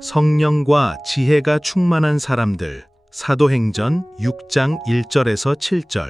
성령과 지혜가 충만한 사람들. 사도행전 6장 1절에서 7절.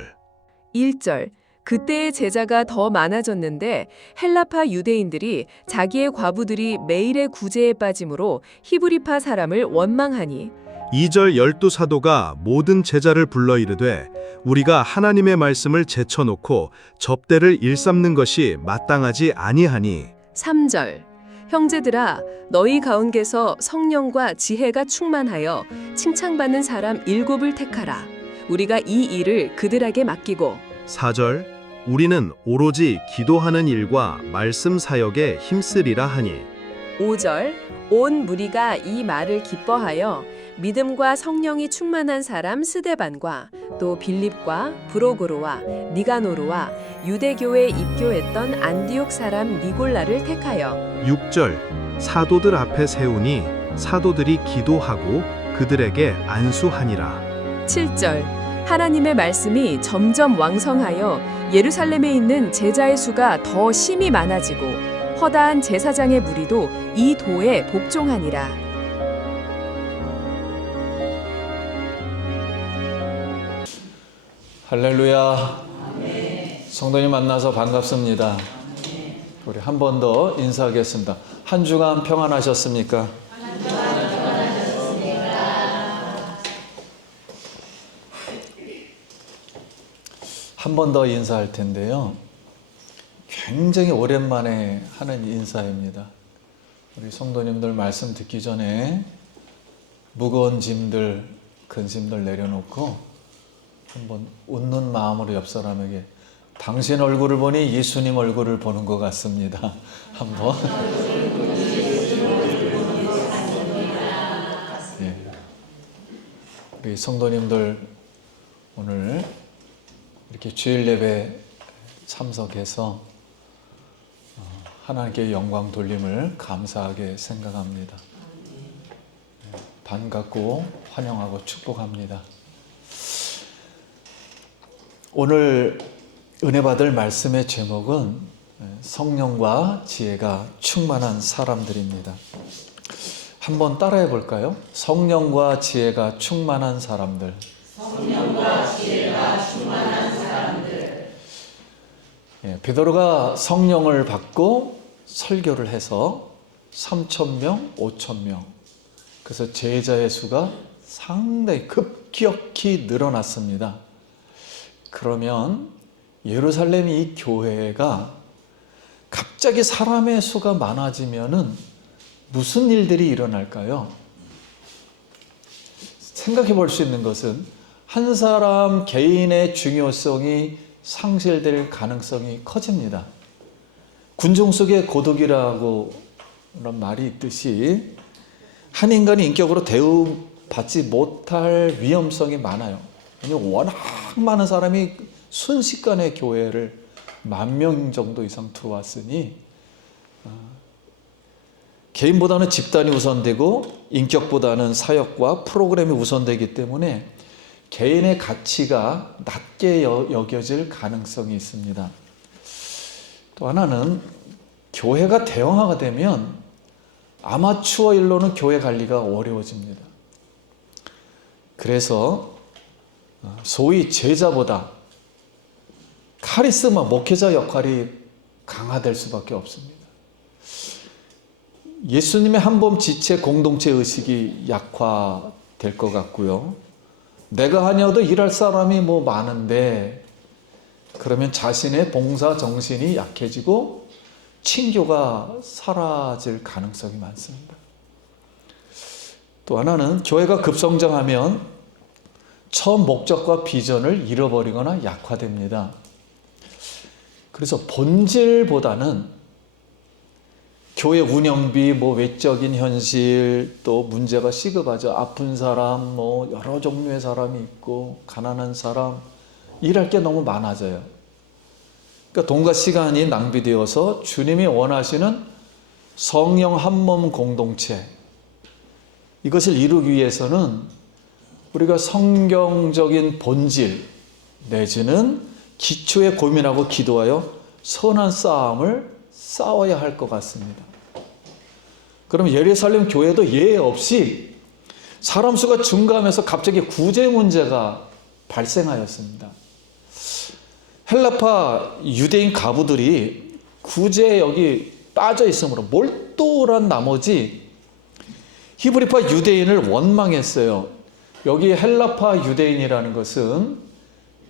1절. 그때의 제자가 더 많아졌는데 헬라파 유대인들이 자기의 과부들이 매일의 구제에 빠짐으로 히브리파 사람을 원망하니. 2절 열두 사도가 모든 제자를 불러 이르되 우리가 하나님의 말씀을 제쳐놓고 접대를 일삼는 것이 마땅하지 아니하니. 3절. 형제들아, 너희 가운데서 성령과 지혜가 충만하여 칭찬받는 사람 7을 택하라. 우리가 이 일을 그들에게 맡기고. 4절 우리는 오로지 기도하는 일과 말씀 사역에 힘쓰리라 하니. 5절. 온 무리가 이 말을 기뻐하여 믿음과 성령이 충만한 사람 스데반과 또 빌립과 브로고로와 니가노르와 유대교에 입교했던 안디옥 사람 니골라를 택하여. 6절 사도들 앞에 세우니 사도들이 기도하고 그들에게 안수하니라. 7절. 하나님의 말씀이 점점 왕성하여 예루살렘에 있는 제자의 수가 더 심히 많아지고 허다한 제사장의 무리도 이 도에 복종하니라. 할렐루야. 성도님 만나서 반갑습니다. 우리 한 번 더 인사하겠습니다. 한 주간 평안하셨습니까? 한 번 더 인사할 텐데요. 굉장히 오랜만에 하는 인사입니다. 우리 성도님들 말씀 듣기 전에 무거운 짐들, 큰 짐들 내려놓고 한번 웃는 마음으로 옆 사람에게 당신 얼굴을 보니 예수님 얼굴을 보는 것 같습니다. 한번. 네. 우리 성도님들 오늘 이렇게 주일 예배 참석해서 하나님께 영광 돌림을 감사하게 생각합니다. 반갑고 환영하고 축복합니다. 오늘 은혜 받을 말씀의 제목은 성령과 지혜가 충만한 사람들입니다. 한번 따라해 볼까요? 성령과 지혜가 충만한 사람들. 성령과 지혜가 충만한 사람들. 베드로가 성령을 받고 설교를 해서 3,000명, 5,000명. 그래서 제자의 수가 상당히 급격히 늘어났습니다. 그러면 예루살렘 이 교회가 갑자기 사람의 수가 많아지면은 무슨 일들이 일어날까요? 생각해 볼 수 있는 것은 한 사람 개인의 중요성이 상실될 가능성이 커집니다. 군중 속의 고독이라고 그런 말이 있듯이 한 인간이 인격으로 대우받지 못할 위험성이 많아요. 왜냐하면 워낙 많은 사람이 순식간에 교회를 10,000명 정도 이상 들어왔으니 개인보다는 집단이 우선되고 인격보다는 사역과 프로그램이 우선되기 때문에 개인의 가치가 낮게 여겨질 가능성이 있습니다. 또 하나는 교회가 대형화가 되면 아마추어 일로는 교회 관리가 어려워집니다. 그래서 소위 제자보다 카리스마, 목회자 역할이 강화될 수밖에 없습니다. 예수님의 한몸 지체 공동체 의식이 약화될 것 같고요. 내가 하냐도 일할 사람이 많은데 그러면 자신의 봉사 정신이 약해지고 친교가 사라질 가능성이 많습니다. 또 하나는 교회가 급성장하면 처음 목적과 비전을 잃어버리거나 약화됩니다. 그래서 본질보다는 교회 운영비, 외적인 현실, 또 문제가 시급하죠. 아픈 사람, 여러 종류의 사람이 있고, 가난한 사람, 일할 게 너무 많아져요. 그러니까 돈과 시간이 낭비되어서 주님이 원하시는 성령 한몸 공동체, 이것을 이루기 위해서는 우리가 성경적인 본질 내지는 기초에 고민하고 기도하여 선한 싸움을 싸워야 할 것 같습니다. 그럼 예루살렘 교회도 예외 없이 사람 수가 증가하면서 갑자기 구제 문제가 발생하였습니다. 헬라파 유대인 가부들이 구제에 여기 빠져 있으므로 몰두한 나머지 히브리파 유대인을 원망했어요. 여기 헬라파 유대인이라는 것은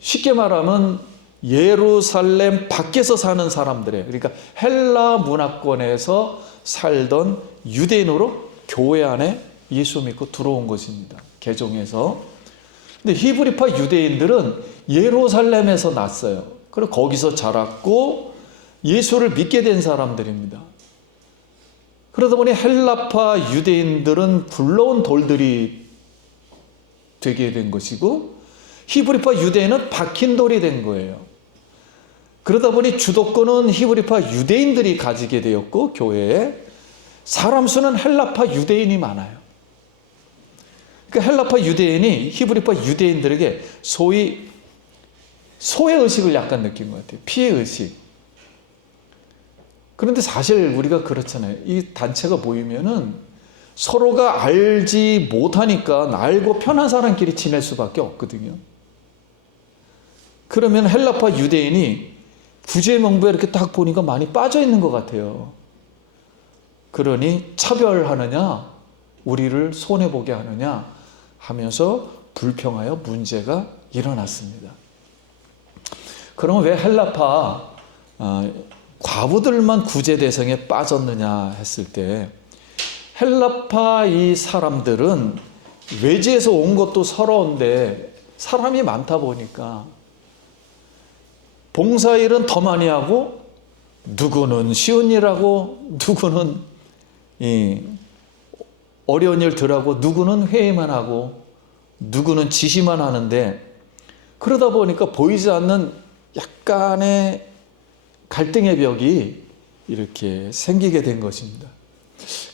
쉽게 말하면 예루살렘 밖에서 사는 사람들이에요. 그러니까 헬라 문화권에서 살던 유대인으로 교회 안에 예수 믿고 들어온 것입니다. 개종해서. 근데 히브리파 유대인들은 예루살렘에서 났어요. 그리고 거기서 자랐고 예수를 믿게 된 사람들입니다. 그러다 보니 헬라파 유대인들은 굴러온 돌들이 되게 된 것이고 히브리파 유대인은 박힌 돌이 된 거예요. 그러다 보니 주도권은 히브리파 유대인들이 가지게 되었고 교회에 사람 수는 헬라파 유대인이 많아요. 그러니까 헬라파 유대인이 히브리파 유대인들에게 소위 소외의식을 약간 느낀 것 같아요. 피해의식. 그런데 사실 우리가 그렇잖아요. 이 단체가 모이면은 서로가 알지 못하니까 알고 편한 사람끼리 지낼 수밖에 없거든요. 그러면 헬라파 유대인이 구제의 명부에 이렇게 딱 보니까 많이 빠져 있는 것 같아요. 그러니 차별하느냐, 우리를 손해보게 하느냐 하면서 불평하여 문제가 일어났습니다. 그러면 왜 헬라파 과부들만 구제 대상에 빠졌느냐 했을 때 헬라파 이 사람들은 외지에서 온 것도 서러운데 사람이 많다 보니까 봉사일은 더 많이 하고 누구는 쉬운 일하고 누구는 어려운 일 덜 하고 누구는 회의만 하고 누구는 지시만 하는데 그러다 보니까 보이지 않는 약간의 갈등의 벽이 이렇게 생기게 된 것입니다.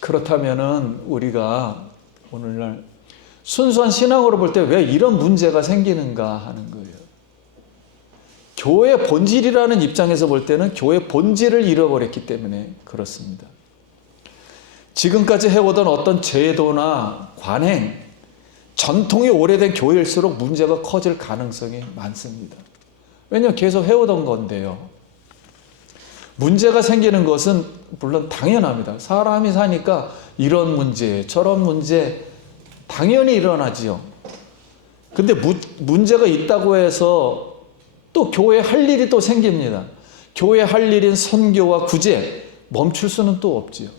그렇다면은 우리가 오늘날 순수한 신앙으로 볼 때 왜 이런 문제가 생기는가 하는 거예요. 교회의 본질이라는 입장에서 볼 때는 교회의 본질을 잃어버렸기 때문에 그렇습니다. 지금까지 해오던 어떤 제도나 관행, 전통이 오래된 교회일수록 문제가 커질 가능성이 많습니다. 왜냐하면 계속 해오던 건데요. 문제가 생기는 것은 물론 당연합니다. 사람이 사니까 이런 문제, 저런 문제 당연히 일어나지요. 근데 문제가 있다고 해서 또 교회에 할 일이 또 생깁니다. 교회에 할 일인 선교와 구제 멈출 수는 또 없지요.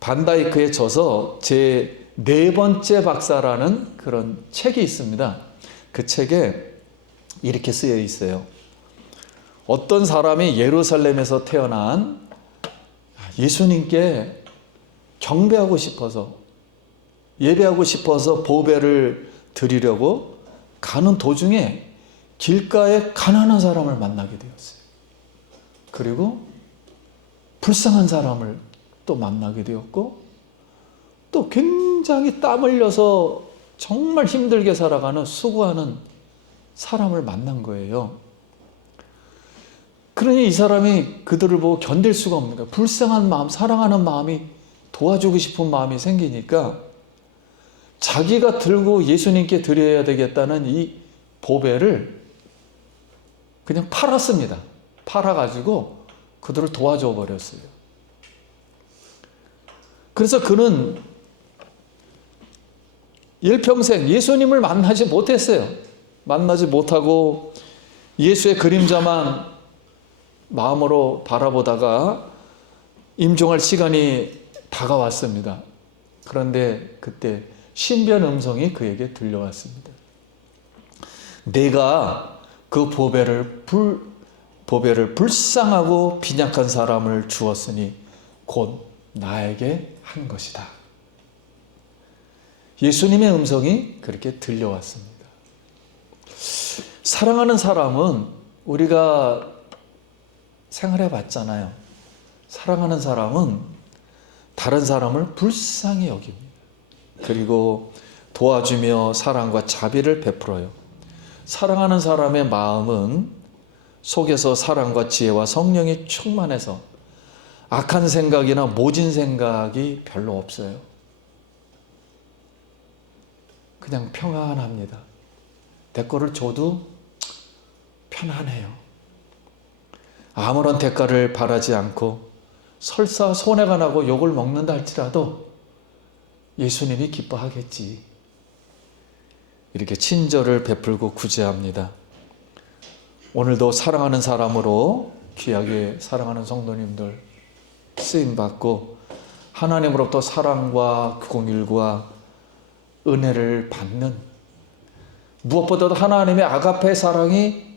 반다이크에 져서 제 4번째 박사라는 그런 책이 있습니다. 그 책에 이렇게 쓰여 있어요. 어떤 사람이 예루살렘에서 태어난 예수님께 경배하고 싶어서 예배하고 싶어서 보배를 드리려고 가는 도중에 길가에 가난한 사람을 만나게 되었어요. 그리고 불쌍한 사람을 또 만나게 되었고 또 굉장히 땀 흘려서 정말 힘들게 살아가는 수고하는 사람을 만난 거예요. 그러니 이 사람이 그들을 보고 견딜 수가 없는 거예요. 불쌍한 마음, 사랑하는 마음이 도와주고 싶은 마음이 생기니까 자기가 들고 예수님께 드려야 되겠다는 이 보배를 그냥 팔았습니다. 팔아가지고 그들을 도와줘 버렸어요. 그래서 그는 일평생 예수님을 만나지 못했어요. 만나지 못하고 예수의 그림자만 마음으로 바라보다가 임종할 시간이 다가왔습니다. 그런데 그때 신비한 음성이 그에게 들려왔습니다. 내가 그 보배를 불쌍하고 빈약한 사람을 주었으니 곧 나에게 한 것이다. 예수님의 음성이 그렇게 들려왔습니다. 사랑하는 사람은 우리가 생활해 봤잖아요. 사랑하는 사람은 다른 사람을 불쌍히 여깁니다. 그리고 도와주며 사랑과 자비를 베풀어요. 사랑하는 사람의 마음은 속에서 사랑과 지혜와 성령이 충만해서 악한 생각이나 모진 생각이 별로 없어요. 그냥 평안합니다. 대가를 줘도 편안해요. 아무런 대가를 바라지 않고 설사 손해가 나고 욕을 먹는다 할지라도 예수님이 기뻐하겠지. 이렇게 친절을 베풀고 구제합니다. 오늘도 사랑하는 사람으로 귀하게 사랑하는 성도님들 쓰임받고 하나님으로부터 사랑과 공일과 은혜를 받는, 무엇보다도 하나님의 아가페 사랑이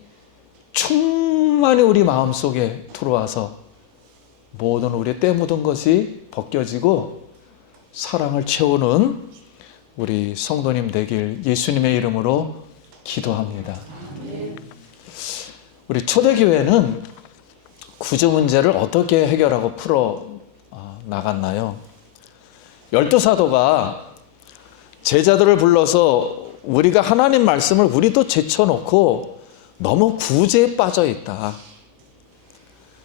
충만히 우리 마음속에 들어와서 모든 우리의 때 묻은 것이 벗겨지고 사랑을 채우는 우리 성도님 되길 예수님의 이름으로 기도합니다. 우리 초대교회는 구제 문제를 어떻게 해결하고 풀어 나갔나요? 12사도가 제자들을 불러서 우리가 하나님 말씀을 우리도 제쳐놓고 너무 구제에 빠져 있다.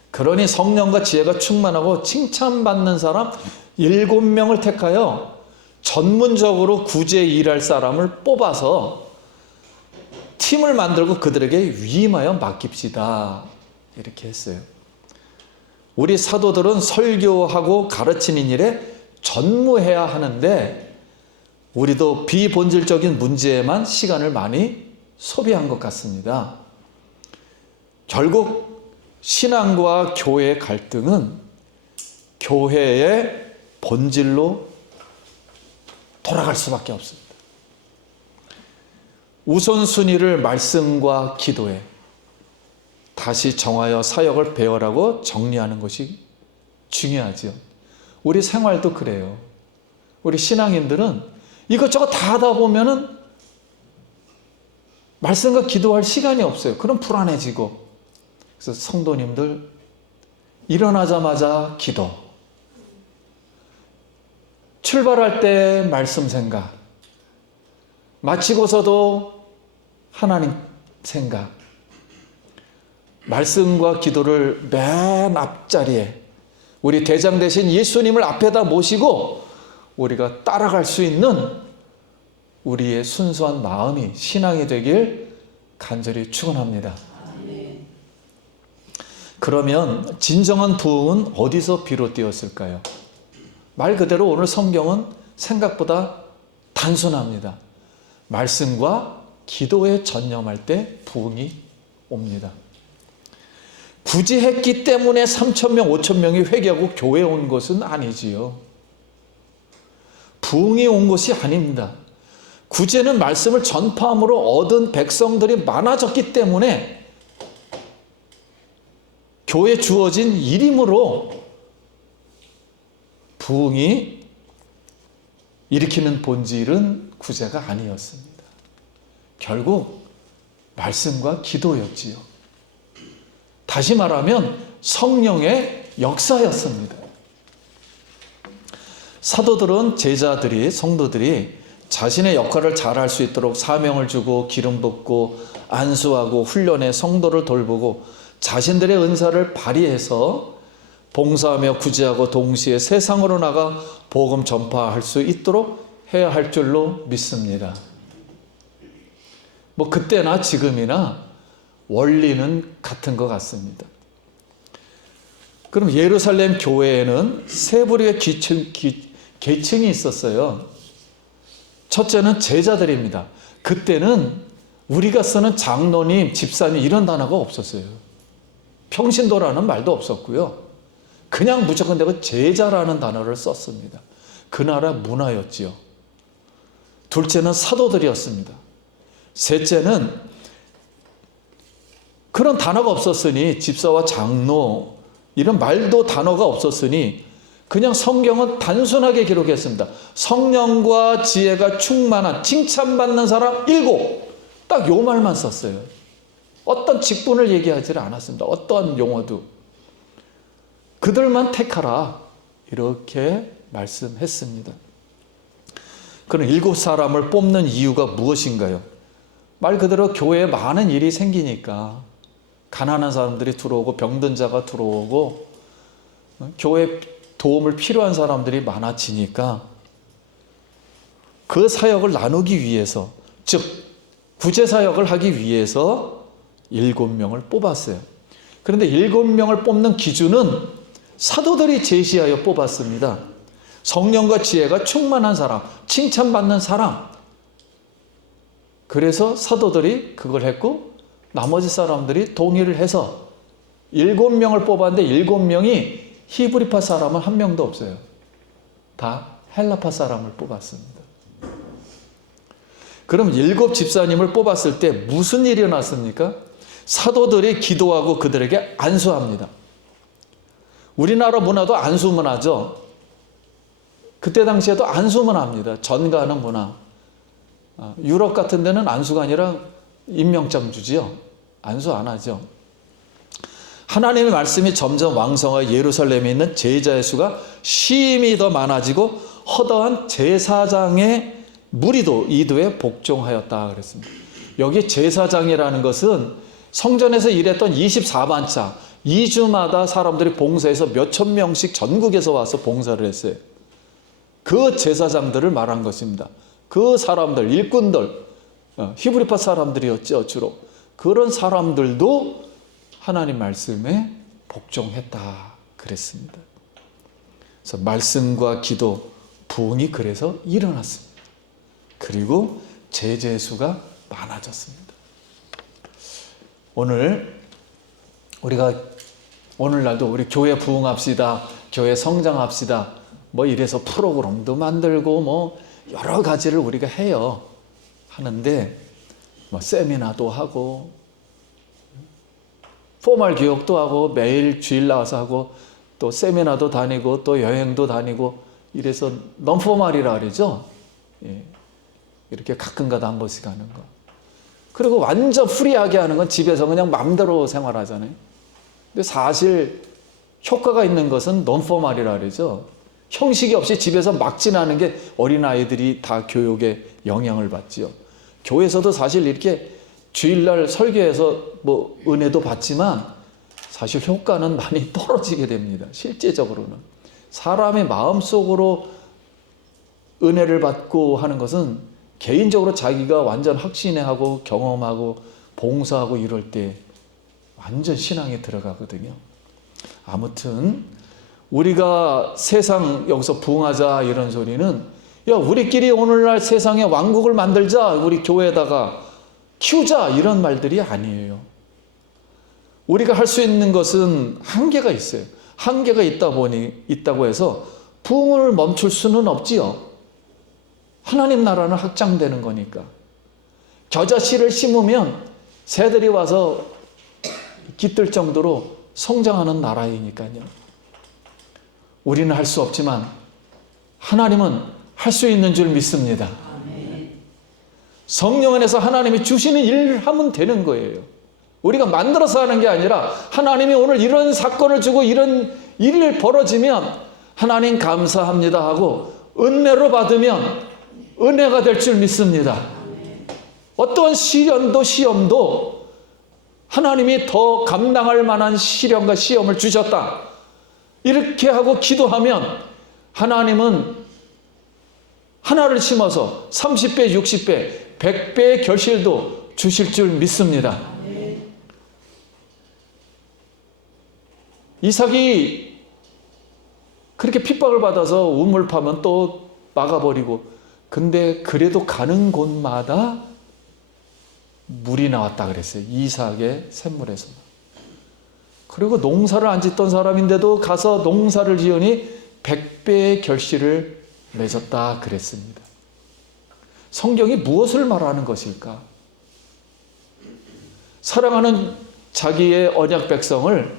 그러니 성령과 지혜가 충만하고 칭찬받는 사람 7명을 택하여 전문적으로 구제에 일할 사람을 뽑아서 팀을 만들고 그들에게 위임하여 맡깁시다. 이렇게 했어요. 우리 사도들은 설교하고 가르치는 일에 전무해야 하는데 우리도 비본질적인 문제에만 시간을 많이 소비한 것 같습니다. 결국 신앙과 교회의 갈등은 교회의 본질로 돌아갈 수밖에 없습니다. 우선순위를 말씀과 기도에 다시 정하여 사역을 배열하고 정리하는 것이 중요하지요. 우리 생활도 그래요. 우리 신앙인들은 이것저것 다 하다 보면은 말씀과 기도할 시간이 없어요. 그럼 불안해지고. 그래서 성도님들 일어나자마자 기도, 출발할 때 말씀 생각, 마치고서도 하나님 생각, 말씀과 기도를 맨 앞자리에 우리 대장 대신 예수님을 앞에다 모시고 우리가 따라갈 수 있는 우리의 순수한 마음이 신앙이 되길 간절히 축원합니다. 그러면 진정한 부흥은 어디서 비롯되었을까요? 말 그대로 오늘 성경은 생각보다 단순합니다. 말씀과 기도에 전념할 때 부흥이 옵니다. 굳이 했기 때문에 3,000명, 5,000명이 회개하고 교회에 온 것은 아니지요. 부흥이 온 것이 아닙니다. 구제는 말씀을 전파함으로 얻은 백성들이 많아졌기 때문에 교회에 주어진 일임으로 부흥이 일으키는 본질은 구제가 아니었습니다. 결국 말씀과 기도였지요. 다시 말하면 성령의 역사였습니다. 사도들은 제자들이, 성도들이 자신의 역할을 잘할 수 있도록 사명을 주고 기름 붓고 안수하고 훈련해 성도를 돌보고 자신들의 은사를 발휘해서 봉사하며 구제하고 동시에 세상으로 나가 복음 전파할 수 있도록 해야 할 줄로 믿습니다. 뭐 그때나 지금이나 원리는 같은 것 같습니다. 그럼 예루살렘 교회에는 세 부류의 계층이 있었어요. 첫째는 제자들입니다. 그때는 우리가 쓰는 장로님, 집사님 이런 단어가 없었어요. 평신도라는 말도 없었고요. 그냥 무조건 내가 제자라는 단어를 썼습니다. 그 나라 문화였지요. 둘째는 사도들이었습니다. 셋째는 그런 단어가 없었으니 집사와 장로 이런 말도 단어가 없었으니 그냥 성경은 단순하게 기록했습니다. 성령과 지혜가 충만한 칭찬받는 사람 7. 딱 요 말만 썼어요. 어떤 직분을 얘기하지 않았습니다. 어떠한 용어도. 그들만 택하라. 이렇게 말씀했습니다. 그럼 7사람을 뽑는 이유가 무엇인가요? 말 그대로 교회에 많은 일이 생기니까 가난한 사람들이 들어오고 병든 자가 들어오고 교회 도움을 필요한 사람들이 많아지니까 그 사역을 나누기 위해서, 즉 구제 사역을 하기 위해서 7명을 뽑았어요. 그런데 7명을 뽑는 기준은 사도들이 제시하여 뽑았습니다. 성령과 지혜가 충만한 사람, 칭찬받는 사람. 그래서 사도들이 그걸 했고 나머지 사람들이 동의를 해서 7명을 뽑았는데 7명이 히브리파 사람은 한 명도 없어요. 다 헬라파 사람을 뽑았습니다. 그럼 7 집사님을 뽑았을 때 무슨 일이 일어났습니까? 사도들이 기도하고 그들에게 안수합니다. 우리나라 문화도 안수 문화죠. 그때 당시에도 안수 문화입니다. 전가하는 문화. 유럽 같은 데는 안수가 아니라 임명장 주지요. 안수 안 하죠. 하나님의 말씀이 점점 왕성하여 예루살렘에 있는 제자의 수가 심히 더 많아지고 허다한 제사장의 무리도 이도에 복종하였다 그랬습니다. 여기 제사장이라는 것은 성전에서 일했던 24반차 2주마다 사람들이 봉사해서 몇천 명씩 전국에서 와서 봉사를 했어요. 그 제사장들을 말한 것입니다. 그 사람들, 일꾼들, 히브리파 사람들이었죠, 주로. 그런 사람들도 하나님 말씀에 복종했다 그랬습니다. 그래서 말씀과 기도, 부흥이 그래서 일어났습니다. 그리고 제자의 수가 많아졌습니다. 오늘날도 우리 교회 부흥합시다, 교회 성장합시다, 뭐 이래서 프로그램도 만들고 뭐 여러 가지를 우리가 해요. 하는데 뭐 세미나도 하고 포멀 교육도 하고 매일 주일 나와서 하고 또 세미나도 다니고 또 여행도 다니고 이래서 non-formal이라 그러죠. 예. 이렇게 가끔가다 한 번씩 하는 거. 그리고 완전 프리하게 하는 건 집에서 그냥 마음대로 생활하잖아요. 근데 사실 효과가 있는 것은 non-formal이라 그러죠. 형식이 없이 집에서 막 지나는 게 어린아이들이 다 교육에 영향을 받지요. 교회에서도 사실 이렇게 주일날 설교해서 뭐 은혜도 받지만 사실 효과는 많이 떨어지게 됩니다. 실제적으로는. 사람의 마음속으로 은혜를 받고 하는 것은 개인적으로 자기가 완전 확신하고 경험하고 봉사하고 이럴 때 완전 신앙에 들어가거든요. 아무튼 우리가 세상 여기서 부흥하자 이런 소리는 야 우리끼리 오늘날 세상에 왕국을 만들자, 우리 교회에다가 키우자 이런 말들이 아니에요. 우리가 할 수 있는 것은 한계가 있어요. 한계가 있다고 해서 부흥을 멈출 수는 없지요. 하나님 나라는 확장되는 거니까. 겨자씨를 심으면 새들이 와서 깃들 정도로 성장하는 나라이니까요. 우리는 할 수 없지만 하나님은 할 수 있는 줄 믿습니다. 성령 안에서 하나님이 주시는 일을 하면 되는 거예요. 우리가 만들어서 하는 게 아니라 하나님이 오늘 이런 사건을 주고 이런 일이 벌어지면 하나님 감사합니다 하고 은혜로 받으면 은혜가 될 줄 믿습니다. 어떤 시험도 하나님이 더 감당할 만한 시련과 시험을 주셨다. 이렇게 하고 기도하면 하나님은 하나를 심어서 30배, 60배, 100배의 결실도 주실 줄 믿습니다. 이삭이 그렇게 핍박을 받아서 우물 파면 또 막아버리고 근데 그래도 가는 곳마다 물이 나왔다 그랬어요. 이삭의 샘물에서. 그리고 농사를 안 짓던 사람인데도 가서 농사를 지으니 100배의 결실을 맺었다 그랬습니다. 성경이 무엇을 말하는 것일까? 사랑하는 자기의 언약 백성을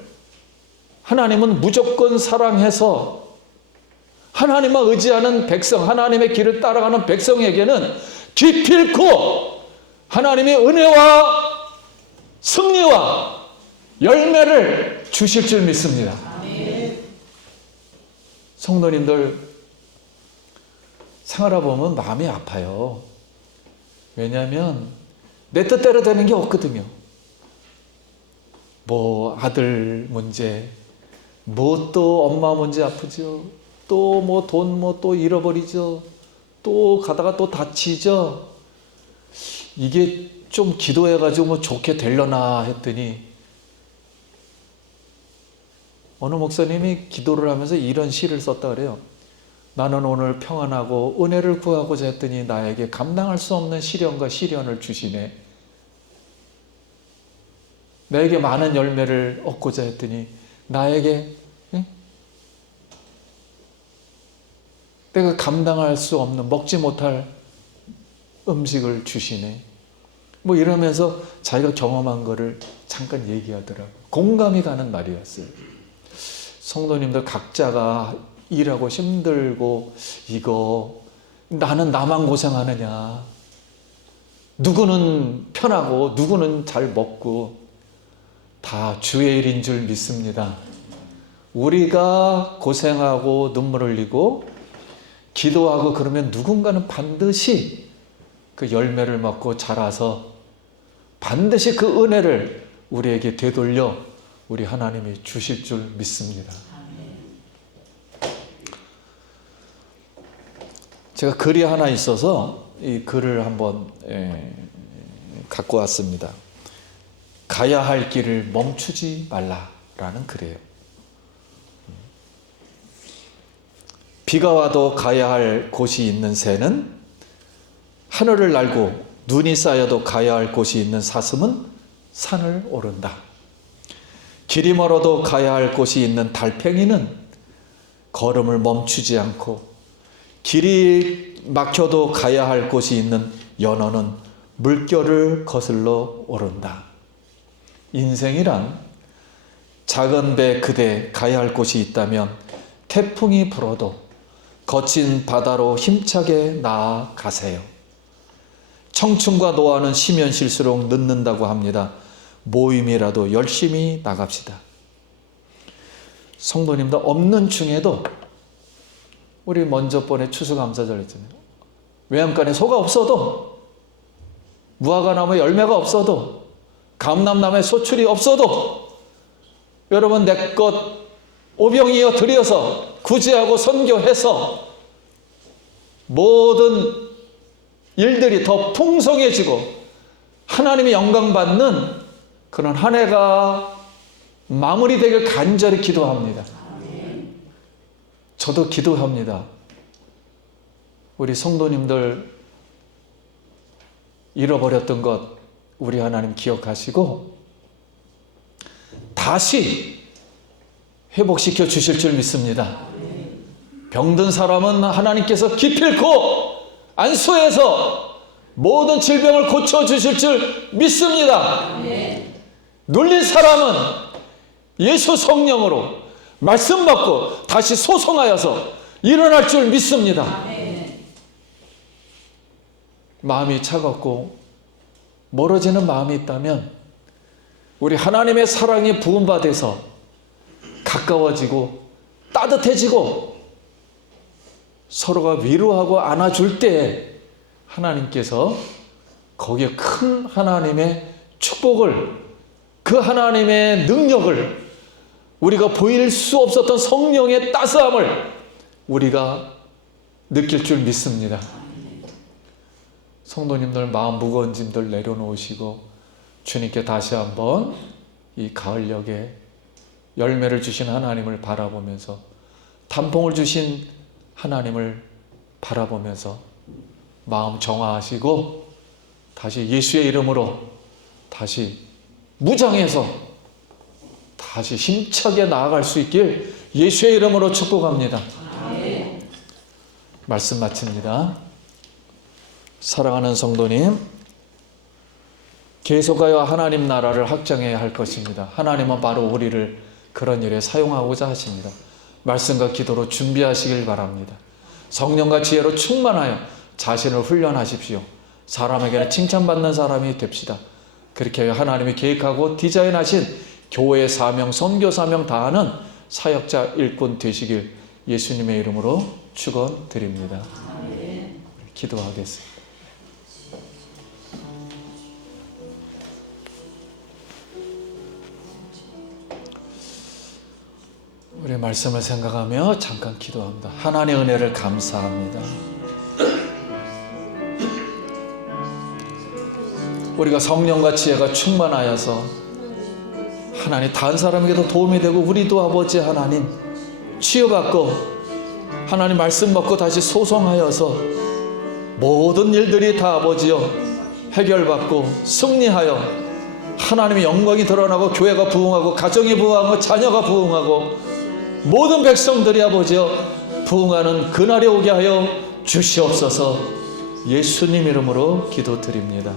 하나님은 무조건 사랑해서 하나님만 의지하는 백성, 하나님의 길을 따라가는 백성에게는 기필코 하나님의 은혜와 승리와 열매를 주실 줄 믿습니다. 성도님들 생활해보면 마음이 아파요. 왜냐하면 내 뜻대로 되는 게 없거든요. 뭐 아들 문제, 뭐 또 엄마 문제 아프죠. 또 뭐 돈 뭐 또 잃어버리죠. 또 가다가 또 다치죠. 이게 좀 기도해가지고 뭐 좋게 되려나 했더니 어느 목사님이 기도를 하면서 이런 시를 썼다 그래요. 나는 오늘 평안하고 은혜를 구하고자 했더니 나에게 감당할 수 없는 시련과 시련을 주시네. 나에게 많은 열매를 얻고자 했더니 나에게 내가 감당할 수 없는 먹지 못할 음식을 주시네. 뭐 이러면서 자기가 경험한 거를 잠깐 얘기하더라고요. 공감이 가는 말이었어요. 성도님들 각자가 일하고 힘들고 이거 나는 나만 고생하느냐. 누구는 편하고 누구는 잘 먹고 다 주의 일인 줄 믿습니다. 우리가 고생하고 눈물 흘리고 기도하고 그러면 누군가는 반드시 그 열매를 먹고 자라서 반드시 그 은혜를 우리에게 되돌려 우리 하나님이 주실 줄 믿습니다. 제가 글이 하나 있어서 이 글을 한번 갖고 왔습니다. 가야 할 길을 멈추지 말라라는 글이에요. 비가 와도 가야 할 곳이 있는 새는 하늘을 날고 눈이 쌓여도 가야 할 곳이 있는 사슴은 산을 오른다. 길이 멀어도 가야 할 곳이 있는 달팽이는 걸음을 멈추지 않고 길이 막혀도 가야 할 곳이 있는 연어는 물결을 거슬러 오른다. 인생이란 작은 배 그대 가야 할 곳이 있다면 태풍이 불어도 거친 바다로 힘차게 나아가세요. 청춘과 노화는 쉬면 쉴수록 늦는다고 합니다. 모임이라도 열심히 나갑시다. 성도님들 없는 중에도 우리 먼저 번에 추수감사절 했잖아요. 외양간에 소가 없어도 무화과나무에 열매가 없어도 감람나무에 소출이 없어도 여러분 내 것 오병이어 드려서 구제하고 선교해서 모든 일들이 더 풍성해지고 하나님의 영광받는 그런 한 해가 마무리되길 간절히 기도합니다. 저도 기도합니다. 우리 성도님들 잃어버렸던 것 우리 하나님 기억하시고 다시 회복시켜 주실 줄 믿습니다. 병든 사람은 하나님께서 기필코 안수해서 모든 질병을 고쳐주실 줄 믿습니다. 눌린 사람은 예수 성령으로 말씀 받고 다시 소송하여서 일어날 줄 믿습니다. 마음이 차갑고 멀어지는 마음이 있다면 우리 하나님의 사랑이 부음받아서 가까워지고 따뜻해지고 서로가 위로하고 안아줄 때 하나님께서 거기에 큰 하나님의 축복을 그 하나님의 능력을 우리가 보일 수 없었던 성령의 따스함을 우리가 느낄 줄 믿습니다. 성도님들 마음 무거운 짐들 내려놓으시고 주님께 다시 한번 이 가을녘에 열매를 주신 하나님을 바라보면서 단풍을 주신 하나님을 바라보면서 마음 정화하시고 다시 예수의 이름으로 다시 무장해서 다시 힘차게 나아갈 수 있길 예수의 이름으로 축복합니다. 말씀 마칩니다. 사랑하는 성도님, 계속하여 하나님 나라를 확장해야 할 것입니다. 하나님은 바로 우리를 그런 일에 사용하고자 하십니다. 말씀과 기도로 준비하시길 바랍니다. 성령과 지혜로 충만하여 자신을 훈련하십시오. 사람에게는 칭찬받는 사람이 됩시다. 그렇게 하나님이 계획하고 디자인하신 교회의 사명, 선교 사명 다하는 사역자 일꾼 되시길 예수님의 이름으로 축원드립니다. 기도하겠습니다. 우리 말씀을 생각하며 잠깐 기도합니다. 하나님의 은혜를 감사합니다. 우리가 성령과 지혜가 충만하여서 하나님 다른 사람에게도 도움이 되고 우리도 아버지 하나님 치유받고 하나님 말씀 먹고 다시 소송하여서 모든 일들이 다 아버지여 해결받고 승리하여 하나님의 영광이 드러나고 교회가 부흥하고 가정이 부흥하고 자녀가 부흥하고 모든 백성들이 아버지여 부흥하는 그날이 오게 하여 주시옵소서. 예수님 이름으로 기도드립니다.